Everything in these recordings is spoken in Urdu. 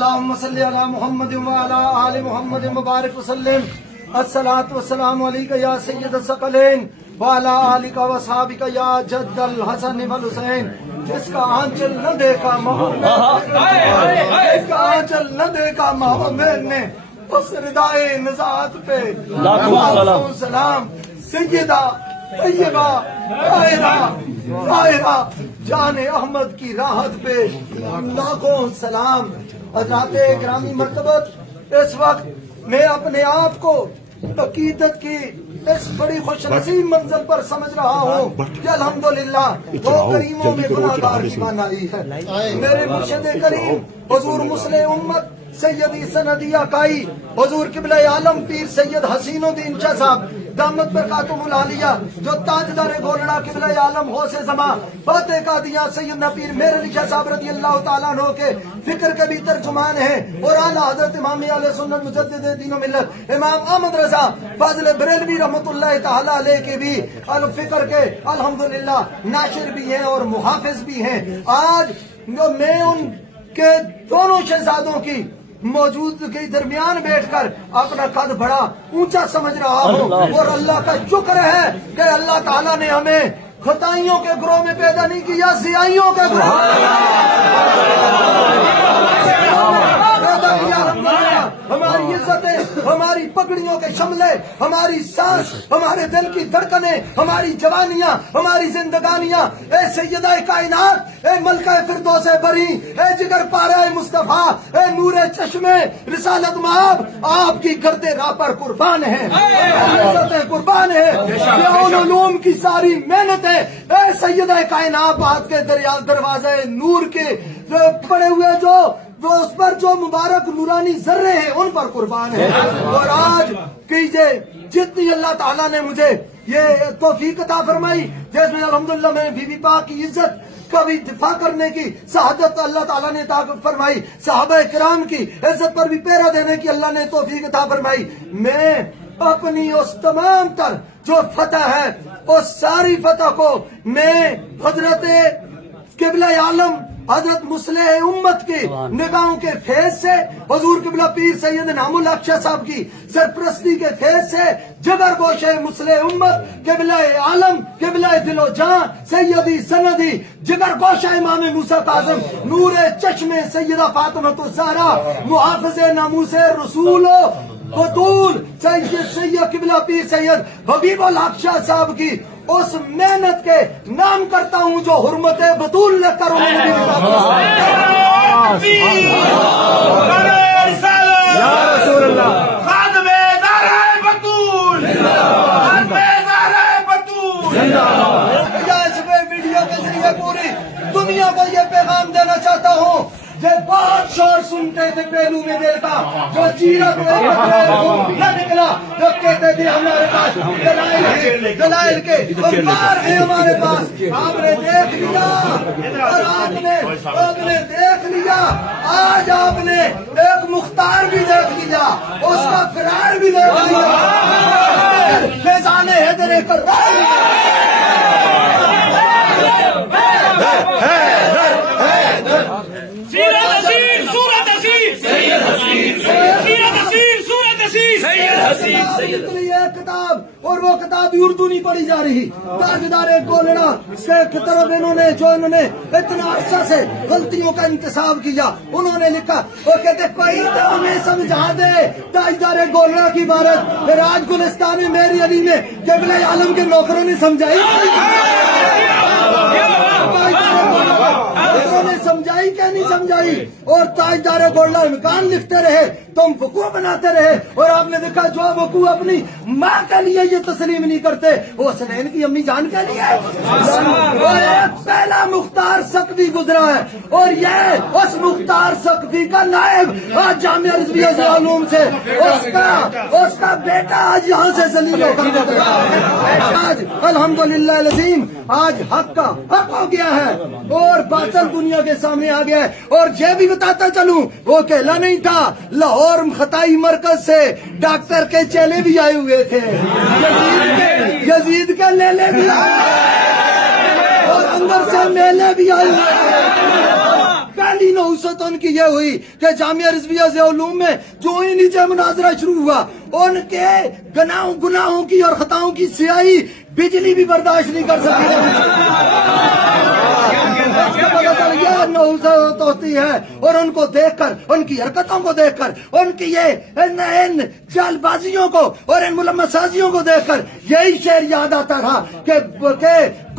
اللهم صل على محمد وعلى آل محمد مبارک وسلم. الصلاۃ والسلام علیک یا سید الثقلین وعلى آلک وصحابک یا جد الحسن والحسین. جس کا آنچل نہ دیکھا محمد نے اس ردائے نزاعت پہ لاکھوں سلام. سیدہ طیبہ طاہرہ جان احمد کی راحت پہ لاکھوں سلام. حضرات گرامی مرتبت، اس وقت میں اپنے آپ کو عقیدت کی اس بڑی خوش نصیب منزل پر سمجھ رہا ہوں کہ الحمدللہ دو کریموں میں گناہگار ایمان آئی ہے. میرے مرشد کریم حضور مسلم امت سیدی سندی اکائی حضور قبلہ عالم پیر سید حسین الدین شاہ صاحب دامت برکاتہم العالیہ، جو تاجدار گولڑا قبلہ عالم غوث زمان فاتح قادیاں سیدنا پیر مہر علی شاہ صاحب رضی اللہ تعالیٰ عنہ کے فکر کے بھی ترجمان ہیں، اور اعلیٰ حضرت امام اہل سنت مجدد دین و ملت امام احمد رضا فاضل بریلوی رحمۃ اللہ تعالیٰ علیہ کے بھی الفکر کے الحمدللہ ناشر بھی ہیں اور محافظ بھی ہیں. آج میں ان کے دونوں شہزادوں کی موجود کے درمیان بیٹھ کر اپنا قد بڑا اونچا سمجھ رہا ہوں، اور اللہ کا شکر ہے کہ اللہ تعالیٰ نے ہمیں خطائیوں کے گروہ میں پیدا نہیں کیا، سیائیوں کے گروہ پیدا کیا. ہماری عزتیں، ہماری پگڑیوں کے شملے، ہماری سانس، ہمارے دل کی دھڑکنیں، ہماری جوانیاں، ہماری زندگانیاں، اے سیدہ کائنات، اے ملکہ فردوس بری، اے جگر پارہ مصطفیٰ، اے نور چشمے رسالت مآب، آپ کی گردے راہ پر قربان ہیں، عزتیں قربان ہیں، یہ علوم کی ساری محنتیں اے سیدہ کائنات بات کے دروازے نور کے پڑے ہوئے جو اس پر جو مبارک نورانی ذرے ہیں ان پر قربان ہے. اور آج کیجئے جتنی اللہ تعالیٰ نے مجھے یہ توفیق عطا فرمائی، جس میں الحمدللہ میں بی بی پاک کی عزت کا بھی دفاع کرنے کی سعادت اللہ تعالیٰ نے عطا فرمائی، صحابہ کرام کی عزت پر بھی پیرا دینے کی اللہ نے توفیق عطا فرمائی. میں اپنی اس تمام تر جو فتح ہے اس ساری فتح کو میں حضرت قبلہ عالم حضرت مسلح امت کی نگاہوں کے فیض سے، حضور قبلہ پیر سید انعام الحق شاہ صاحب کی سرپرستی کے فیض سے، جگر گوشے مسلح امت قبلہ عالم قبلہ دل و جان سیدی سندی جگر گوشہ امام موسیٰ کاظم نور چشم سیدہ فاطمہ الزہرا محافظ ناموس رسول بطول سید قبلہ پیر سید حبیب الحق شاہ صاحب کی اس محنت کے نام کرتا ہوں جو حرمت بطول لے کر ویڈیو کے ذریعے پوری دنیا کو یہ پیغام دینا چاہتا ہوں، جو بہت شور سنتے تھے پہلو میں دل کا، جو چیرہ نہ نکلا، جو کہتے تھے ہمارے پاس دلائل کے انبار ہیں ہمارے پاس. آپ نے دیکھ لیا اور آپ نے دیکھ لیا. آج آپ نے ایک مختار بھی دیکھ لیا، اس کا فرار بھی دیکھ لیا. فیضان حیدر کرار کتاب، اور وہ کتاب اردو نہیں پڑھی جا رہی. تاجدار گولڑا سے طرف انہوں نے اتنا عرصہ سے غلطیوں کا انتصاب کیا، انہوں نے لکھا، وہ کہتے کوئی تو ہمیں سمجھا دے تاجدار گولڑا کی عبارت. راج گلستان میری علی میں قبلہ عالم کے نوکروں نے سمجھائی، سمجھائی کہ نہیں سمجھائی. اور تاجدار گولڑا امکان لکھتے رہے، تم وقوع بناتے رہے، اور آپ نے دیکھا جو وقوع اپنی ماں کے لیے یہ تسلیم نہیں کرتے وہ حسنین کی امی جان کے لیے. پہلا مختار سقفی گزرا ہے، اور یہ اس مختار سقفی کا نائب آج جامعہ رضویہ علوم سے اس کا بیٹا آج یہاں سے ذلیل ہو کر آج الحمدللہ العظیم آج حق کا حق ہو گیا ہے اور باطل دنیا کے سامنے آ گیا ہے. اور یہ بھی بتاتا چلوں وہ کہلا نہیں تھا، لاہور خطائی مرکز سے ڈاکٹر کے چیلے بھی آئے ہوئے تھے، یزید کے لیلے بھی آئے اور اندر سے میلے بھی آئے ہوئے تھے. بڑی نحوست ان کی یہ ہوئی کہ جامعہ رضویہ ضیاء العلوم میں جو ہی نیچے مناظرہ شروع ہوا ان کے گناہوں کی اور خطاؤں کی سیاہی بجلی بھی برداشت نہیں کر سکی. یہ نحوست ہوتی ہے اور ان کو دیکھ کر ان کی حرکتوں کو دیکھ کر ان کی یہ ان جال بازیوں کو اور ان ملمس سازیوں کو دیکھ کر یہی شعر یاد آتا تھا کہ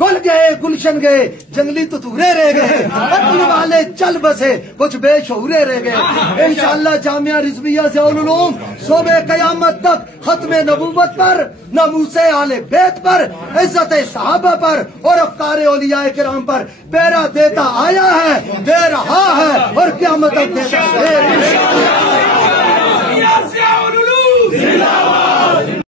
گل گئے گلشن گئے جنگلی تتورے رہ گئے پتلی والے چل بسے کچھ بے شعورے رہ گئے. انشاءاللہ جامعہ رضویہ ضیاء العلوم صبح قیامت تک ختم نبوت پر ناموس اہل بیت پر عزت صحابہ پر اور افکار اولیاء کرام پر پیرا دیتا آیا ہے دے رہا ہے اور قیامت تک دیتا ہے.